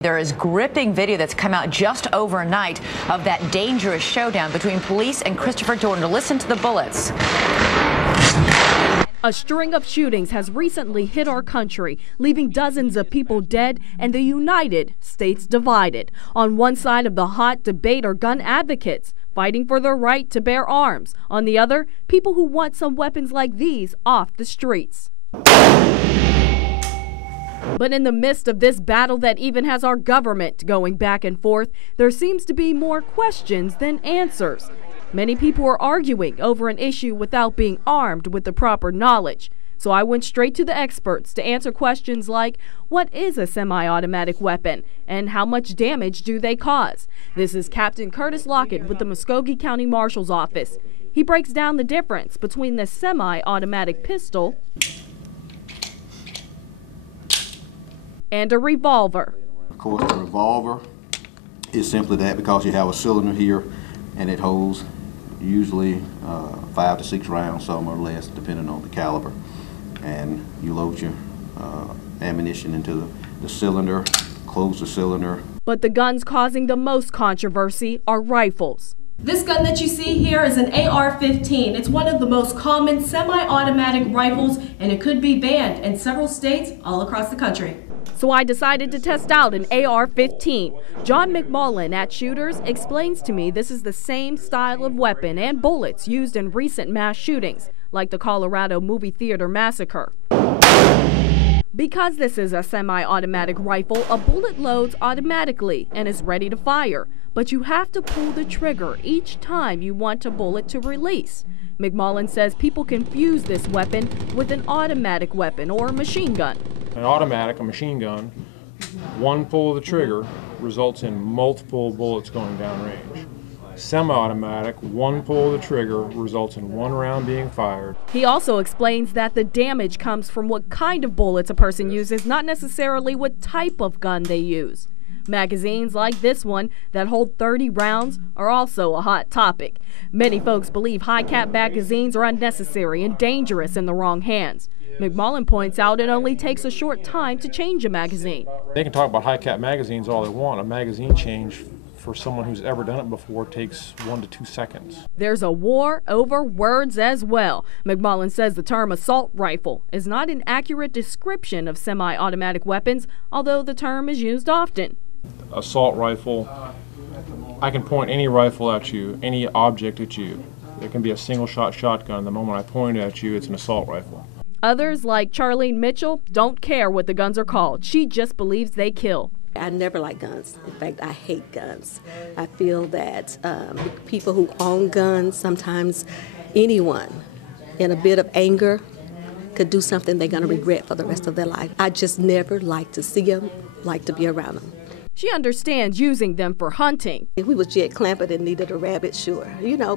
There is gripping video that's come out just overnight of that dangerous showdown between police and Christopher Jordan. Listen to the bullets. A string of shootings has recently hit our country, leaving dozens of people dead and the United States divided. On one side of the hot debate are gun advocates fighting for their right to bear arms. On the other, people who want some weapons like these off the streets. But in the midst of this battle that even has our government going back and forth, there seems to be more questions than answers. Many people are arguing over an issue without being armed with the proper knowledge. So I went straight to the experts to answer questions like, what is a semi-automatic weapon and how much damage do they cause? This is Captain Curtis Lockett with the Muskogee County Marshal's Office. He breaks down the difference between the semi-automatic pistol and a revolver. Of course, the revolver is simply that because you have a cylinder here and it holds usually 5 to 6 rounds, some or less, depending on the caliber. And you load your ammunition into the cylinder, close the cylinder. But the guns causing the most controversy are rifles. This gun that you see here is an AR-15. It's one of the most common semi-automatic rifles, and it could be banned in several states all across the country. So I decided to test out an AR-15. John McMullen at Shooters explains to me this is the same style of weapon and bullets used in recent mass shootings, like the Colorado movie theater massacre. Because this is a semi-automatic rifle, a bullet loads automatically and is ready to fire. But you have to pull the trigger each time you want a bullet to release. McMullen says people confuse this weapon with an automatic weapon or machine gun. An automatic, a machine gun, one pull of the trigger results in multiple bullets going downrange. Semi-automatic, one pull of the trigger results in one round being fired. He also explains that the damage comes from what kind of bullets a person uses, not necessarily what type of gun they use. Magazines like this one that hold 30 rounds are also a hot topic. Many folks believe high-cap magazines are unnecessary and dangerous in the wrong hands. McMullen points out it only takes a short time to change a magazine. They can talk about high-cap magazines all they want. A magazine change for someone who's ever done it before takes 1 to 2 seconds. There's a war over words as well. McMullen says the term assault rifle is not an accurate description of semi-automatic weapons, although the term is used often. Assault rifle, I can point any rifle at you, any object at you. It can be a single-shot shotgun. The moment I point it at you, it's an assault rifle. Others, like Charlene Mitchell, don't care what the guns are called. She just believes they kill. I never like guns. In fact, I hate guns. I feel that people who own guns, sometimes anyone in a bit of anger could do something they're going to regret for the rest of their life. I just never like to see them, like to be around them. She understands using them for hunting. If we was Jet Clampett and needed a rabbit, sure,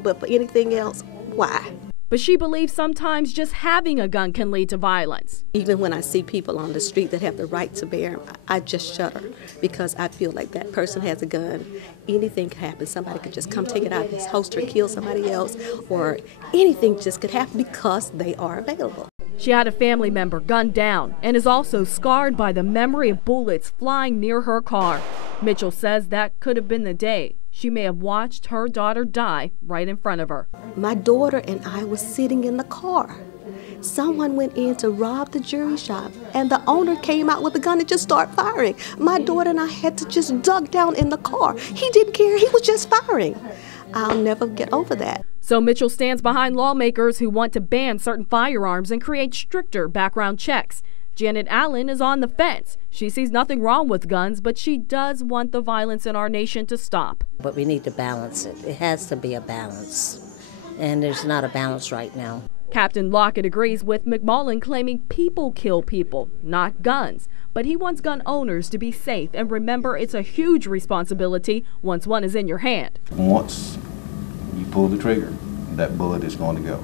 but for anything else, why? But she believes sometimes just having a gun can lead to violence. Even when I see people on the street that have the right to bear them, I just shudder because I feel like that person has a gun. Anything could happen. Somebody could just come take it out of his holster, kill somebody else, or anything just could happen because they are available. She had a family member gunned down and is also scarred by the memory of bullets flying near her car. Mitchell says that could have been the day she may have watched her daughter die right in front of her. My daughter and I was sitting in the car. Someone went in to rob the jewelry shop, and the owner came out with a gun and just started firing. My daughter and I had to just duck down in the car. He didn't care. He was just firing. I'll never get over that. So Mitchell stands behind lawmakers who want to ban certain firearms and create stricter background checks. Janet Allen is on the fence. She sees nothing wrong with guns, but she does want the violence in our nation to stop. But we need to balance it. It has to be a balance, and there's not a balance right now. Captain Lockett agrees with McMullen, claiming people kill people, not guns. But he wants gun owners to be safe and remember it's a huge responsibility once one is in your hand. Once you pull the trigger, that bullet is going to go.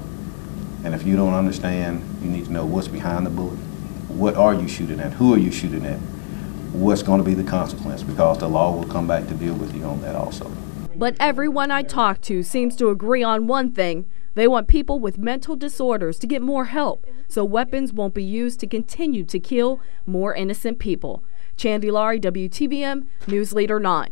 And if you don't understand, you need to know what's behind the bullet. What are you shooting at? Who are you shooting at? What's going to be the consequence? Because the law will come back to deal with you on that also. But everyone I talk to seems to agree on one thing. They want people with mental disorders to get more help so weapons won't be used to continue to kill more innocent people. Chandi, Lowry, WTVM News Leader 9.